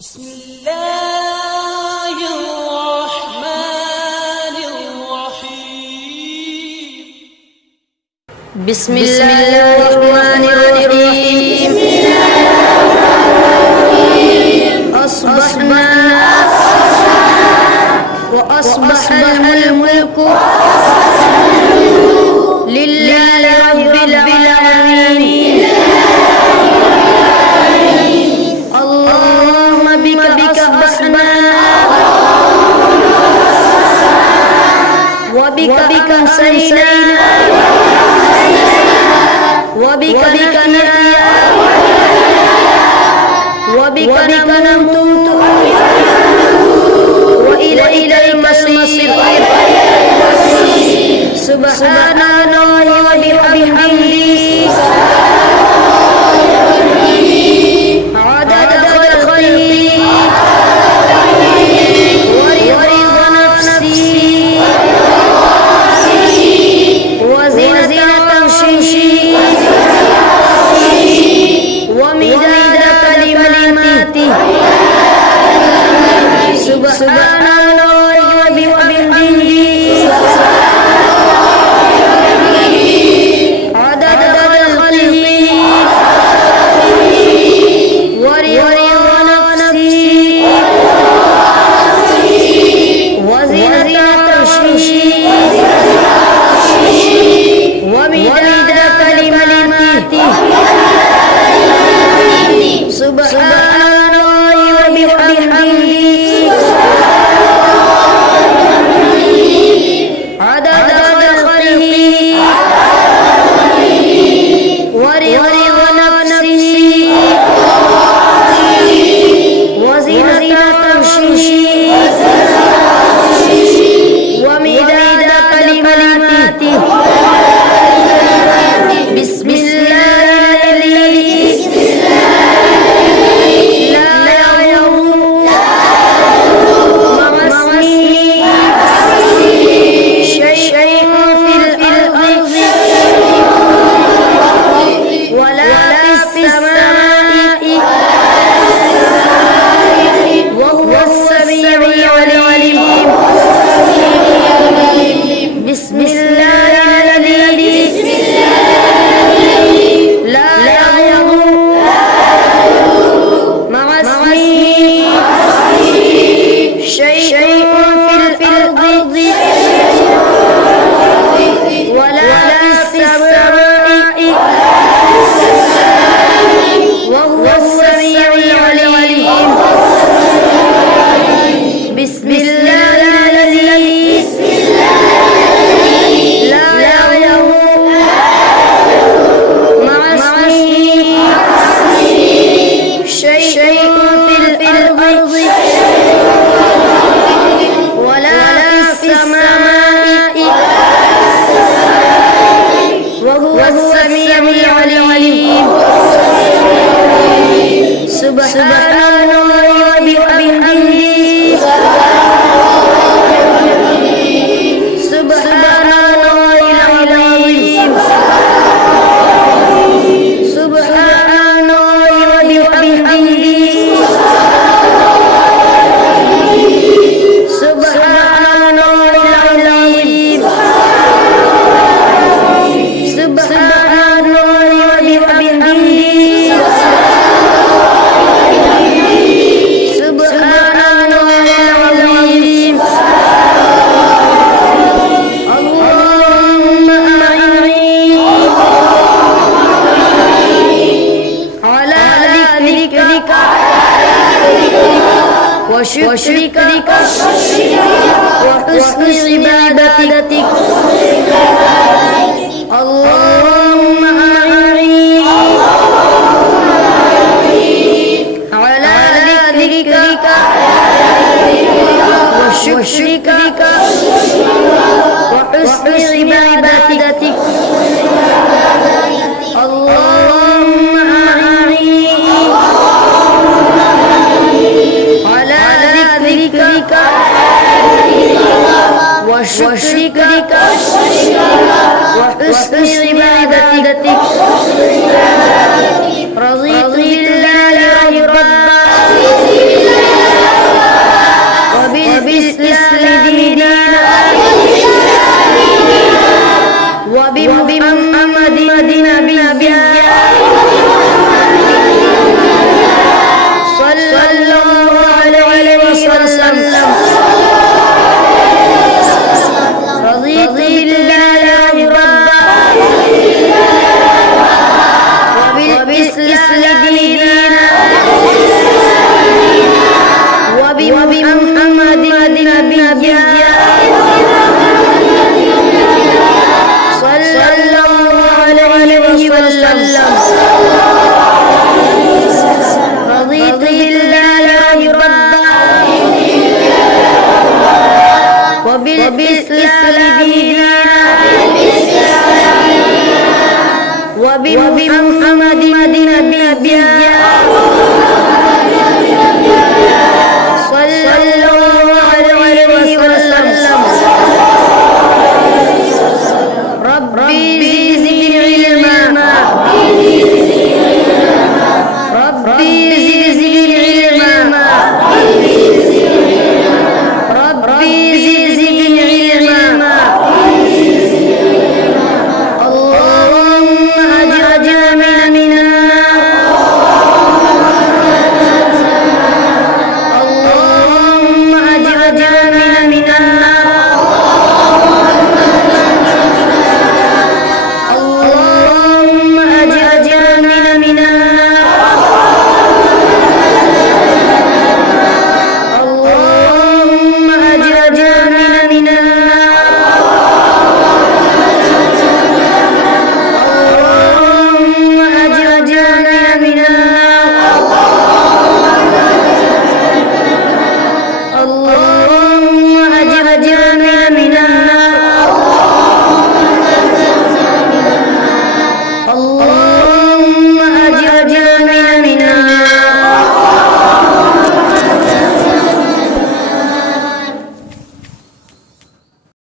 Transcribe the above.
بسم الله الرحمن الرحيم بسم الله الرحمن الرحيم أصبحنا وأصبح الملك لله رب العالمين اللهم بك أصبحنا وبك أمسينا وبك نحيا وبك نموت وإليك المصير سبحان الله وبحمده عدد خلقه ورضا نفسه وزنة عرشه ومداد كلماته سبحان الله وبحمده عدد خلقه ورضا نفسه وزنة عرشه ومداد كلماته سبحان الله وبحمده عدد خلقه ورضا نفسه وزنة عرشه ومداد كلماته بسم الله الذي لا يضر مع اسمه شيء في الأرض ولا في السماء وهو السميع العليم بسم الله الذي لا يضر مع اسمه شيء في الأرض ولا في السماء وهو السميع العليم بسم الله الذي لا يضر مع اسمه شيء في الأرض ولا في السماء وهو السميع العليم سبحان الله وبحمده سبحان الله العظيم سبحان الله وبحمده سبحان الله العظيم سبحان الله وبحمده سبحان الله العظيم اللهم أعني على ذكرك وشكرك وحسن عبادتك اللهم أعني على ذكرك وشكرك وحسن عبادتك اللهم أعني على ذكرك وشكرك وحسن عبادتك